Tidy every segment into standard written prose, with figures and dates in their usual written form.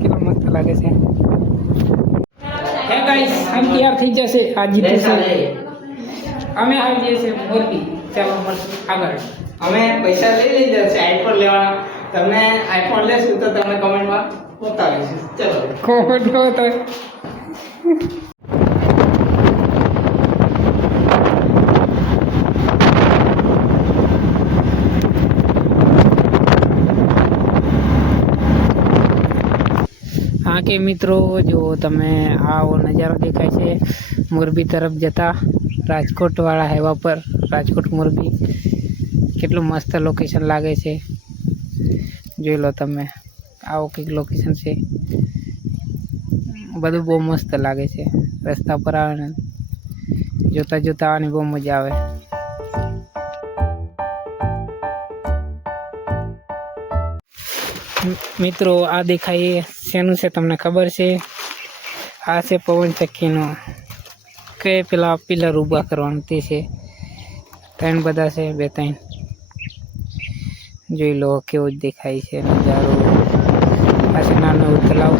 કેટલો મસ્ત લાગે છે. હે ગાઈસ हम तैयार થઈ જશે આ જીતે છે. અમે આવી જઈએ છે મોરબી. ચાલો મળશું આગળ. અમે પૈસા લઈ લીધા છે આઈફોન લેવાના. તમે આઈફોન લેશો તો તમે કમેન્ટમાં બતાવીશું. ચલો કોમેન્ટ કરો તો હા કે મિત્રો જો તમે આવો નજારો દેખાય છે મોરબી તરફ જતા રાજકોટ વાળા હાઈવા પર રાજકોટ મોરબી કેટલું મસ્ત લોકેશન લાગે છે જોઈ લો તમે. આવો કંઈક લોકેશન છે બધું બહુ મસ્ત લાગે છે. રસ્તા પર આવે ને જોતા જોતા આવવાની બહુ મજા આવે. મિત્રો આ દેખાય શેનું છે તમને ખબર છે? આ છે પવન ચક્કીનો કે પેલા પિલર ઊભા કરવાનું તે છે. ત્રણ બધા છે, 2-3 જોઈ લો કેવો જ દેખાય છે નજારો. પાછળ નાનો તલાવ.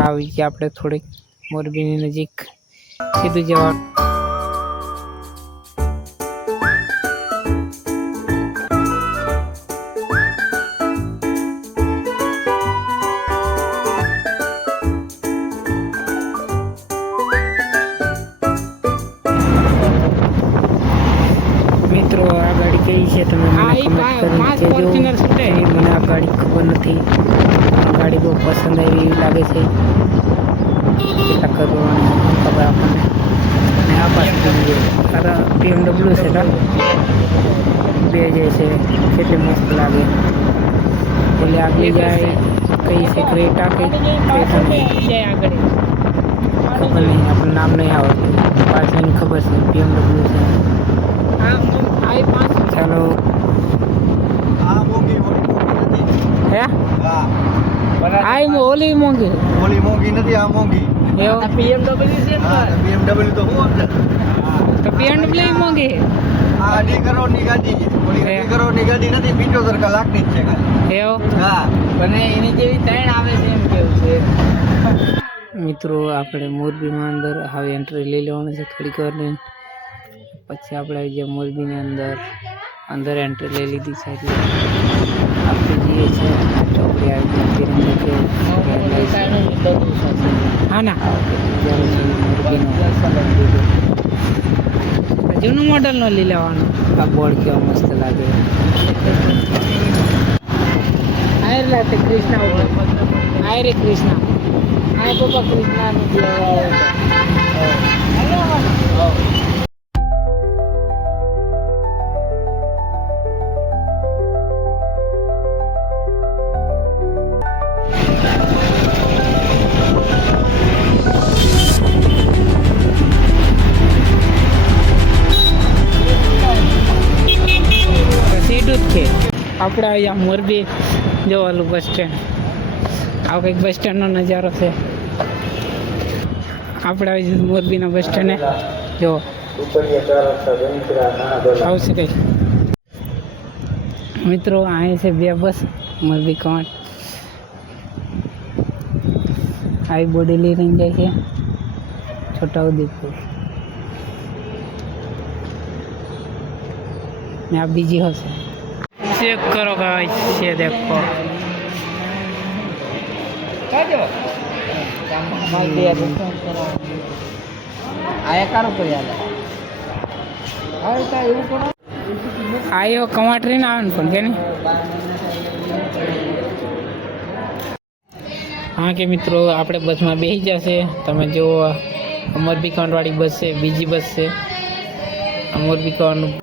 આવી ગયા આપણે થોડીક મોરબીની નજીક સીધું જવાનું. મિત્રો આ ગાડી કઈ છે તમે મને કમેન્ટ કરીને કહેજો. મને આ ગાડી ખબર નથી. આ ગાડી બહુ પસંદ આવી એવી લાગે છે. કેટલા કરવાની ખબર આપણને. અને આ પાસે આ BMW છે કા બે જે છે કેટલી મસ્ત લાગે. એટલે આગળ જાય કઈ છે ક્રેટા કઈ ક્રેટા નહીં આગળ ખબર નહીં આપણું નામ નહીં આવડતું. પાછળની ખબર છે BMW છે. ચાલો હે આ ઓલી મોંઘી નથી. આ મોંઘી એવું BMW છે BMW તો હું તો BMW મોંઘી. આ 2 કરોડની ગાડી છે. 2 કરોડની ગાડી નથી, 75 લાખની જ છે ખાલી. એવું હા અને એની જેવી 3 આવે છે એમ કેવું છે. મિત્રો આપણે મોરબીમાં અંદર હવે એન્ટ્રી લઈ લેવાનું છે થોડીક વારની. પછી આપણે આવી ગયા મોરબીની અંદર એન્ટ્રી લઈ લીધી છે એટલે આપણે જઈએ છીએ ચોકડી આવી ગયા. હા ના જૂનું મોડલનો લઈ લેવાનું. આ બોર્ડ કેવા મસ્ત લાગે. આયર કૃષ્ણ આયરે કૃષ્ણ આ પપ્પા કૃષ્ણ આપણે અહીંયા મોરબી જોવાલું બસ સ્ટેન્ડ. આવો કંઈક બસ સ્ટેન્ડનો નજારો છે. આપણે આવી મોરબીના બસ સ્ટેન્ડે જો આવશે કંઈક. મિત્રો અહીં છે 2 બસ મોરબી કવાંટ. આવી બોડેલી રહી જાય છે છોટાઉદેપુર ને આ બીજી હશે. चेक करो गाइस, ये देखो आयो कमाटरी ना आवन पण के नहीं. हाँ के मित्रों આપણે બસમાં બેસી જશે. તમે જો મોરબી કાંઠવાળી બસ છે, બીજી બસ છે મોરબી કાંઠ.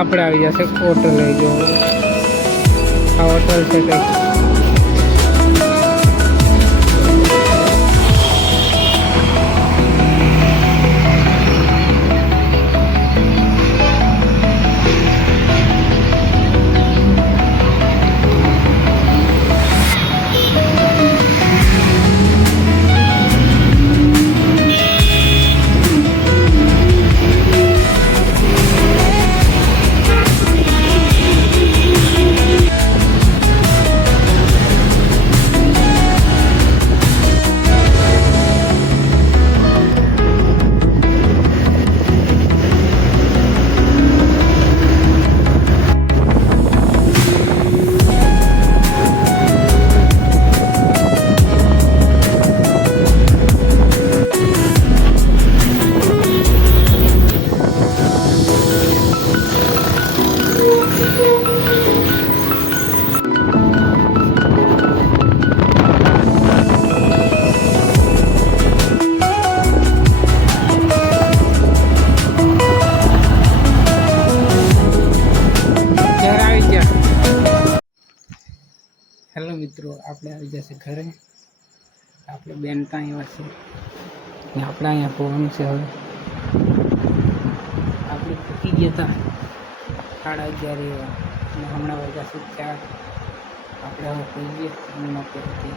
આપણે આવી જશે હોટલ લઈ જો આ હોટલ છે કંઈક હેલો મિત્રો, આપણે આવી જશે ઘરે. આપણે બેન ત્યાં આવ્યા છે ને આપણે અહીંયા પોવાનું છે. હવે આપણે થકી ગયા હતા 11:30 એવા અને હમણાં વાગ્યા છે 4. આપણે હવે પહોંચીએ નોકરીથી.